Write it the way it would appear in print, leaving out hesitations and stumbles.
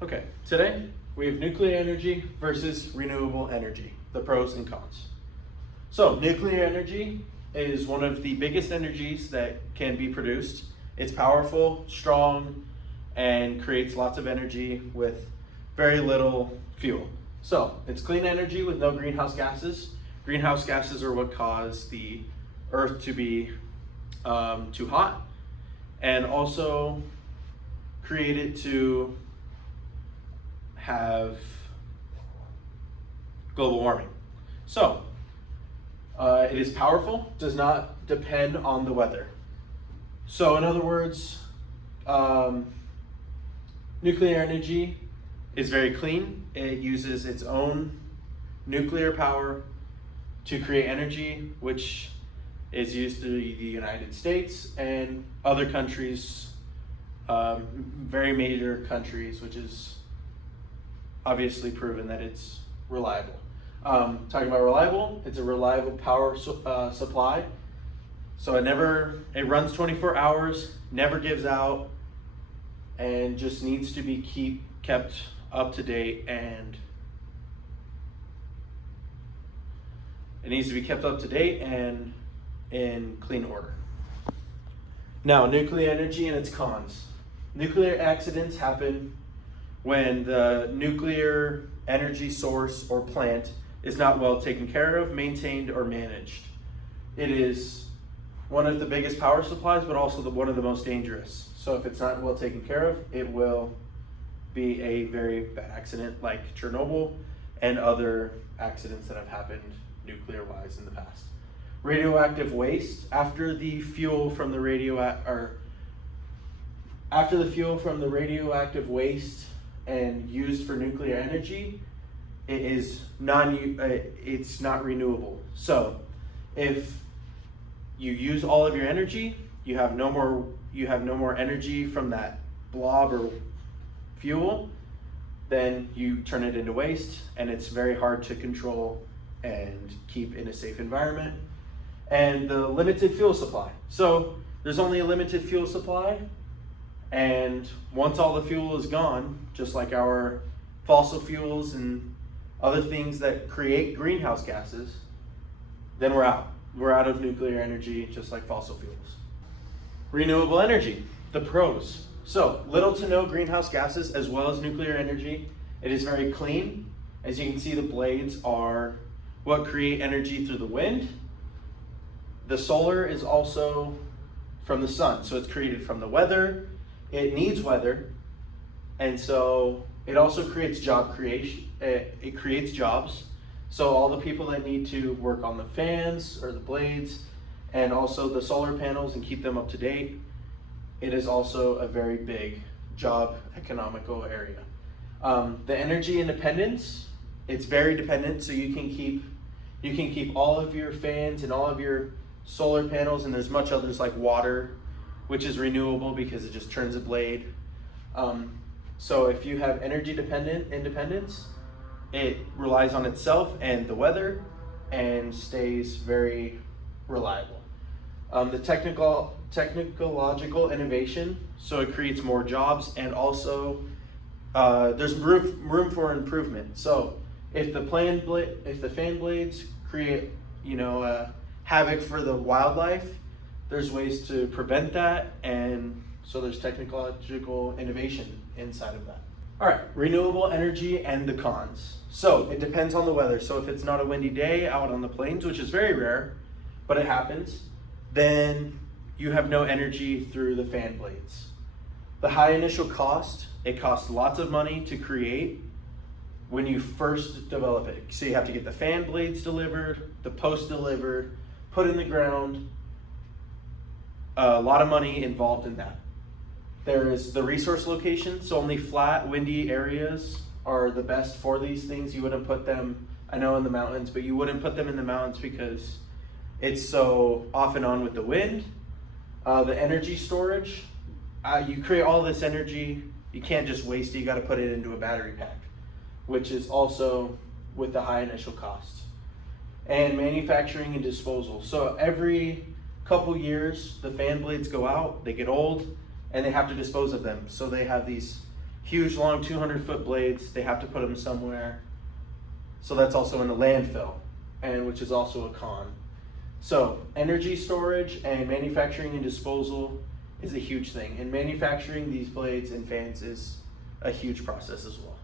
Okay, today we have nuclear energy versus renewable energy, the pros and cons. So, nuclear energy is one of the biggest energies that can be produced. It's powerful, strong, and creates lots of energy with very little fuel. So, it's clean energy with no greenhouse gases. Greenhouse gases are what cause the Earth to be too hot, and also create it to have global warming. So, it is powerful, does not depend on the weather. So in other words, nuclear energy is very clean. It uses its own nuclear power to create energy, which is used through the United States and other countries, very major countries, which is obviously proven that it's reliable. Talking about reliable, it's a reliable power supply. So it runs 24 hours, never gives out, and just needs to be kept up to date, and it needs to be kept up to date and in clean order. Now, nuclear energy and its cons. Nuclear accidents happen when the nuclear energy source or plant is not well taken care of, maintained, or managed. It is one of the biggest power supplies, but also one of the most dangerous. So if it's not well taken care of, it will be a very bad accident like Chernobyl and other accidents that have happened nuclear-wise in the past. Radioactive waste, after the fuel from the radioactive waste and used for nuclear energy, it's not renewable. So if you use all of your energy, you have no more energy from that blob or fuel, then you turn it into waste, and it's very hard to control and keep in a safe environment. And the limited fuel supply. So there's only a limited fuel supply, and once all the fuel is gone, just like our fossil fuels and other things that create greenhouse gases, then we're out. We're out of nuclear energy, just like fossil fuels. Renewable energy, the pros. So, little to no greenhouse gases as well as nuclear energy. It is very clean. As you can see, the blades are what create energy through the wind. The solar is also from the sun, so it's created from the weather. It needs weather, and so it also creates job creation. It creates jobs. So all the people that need to work on the fans or the blades, and also the solar panels and keep them up to date, it is also a very big job economical area. The energy independence, it's very dependent, so you can keep all of your fans and all of your solar panels, and there's much others like water, which is renewable because it just turns a blade. So if you have energy independence, it relies on itself and the weather and stays very reliable. The technological innovation, so it creates more jobs, and also there's room for improvement. So if the fan blades create havoc for the wildlife, there's ways to prevent that, and so there's technological innovation inside of that. All right, renewable energy and the cons. So it depends on the weather. So if it's not a windy day out on the plains, which is very rare, but it happens, then you have no energy through the fan blades. The high initial cost, it costs lots of money to create when you first develop it. So you have to get the fan blades delivered, the post delivered, put in the ground. A lot of money involved in that. There is the resource location, so only flat, windy areas are the best for these things. You wouldn't put them, I know, in the mountains, but you wouldn't put them in the mountains because it's so off and on with the wind. The energy storage, you create all this energy, you can't just waste it, you gotta put it into a battery pack, which is also with the high initial cost. And manufacturing and disposal. So every couple years, the fan blades go out, they get old, and they have to dispose of them. So they have these huge, long 200-foot blades. They have to put them somewhere. So that's also in the landfill, and which is also a con. So energy storage and manufacturing and disposal is a huge thing. And manufacturing these blades and fans is a huge process as well.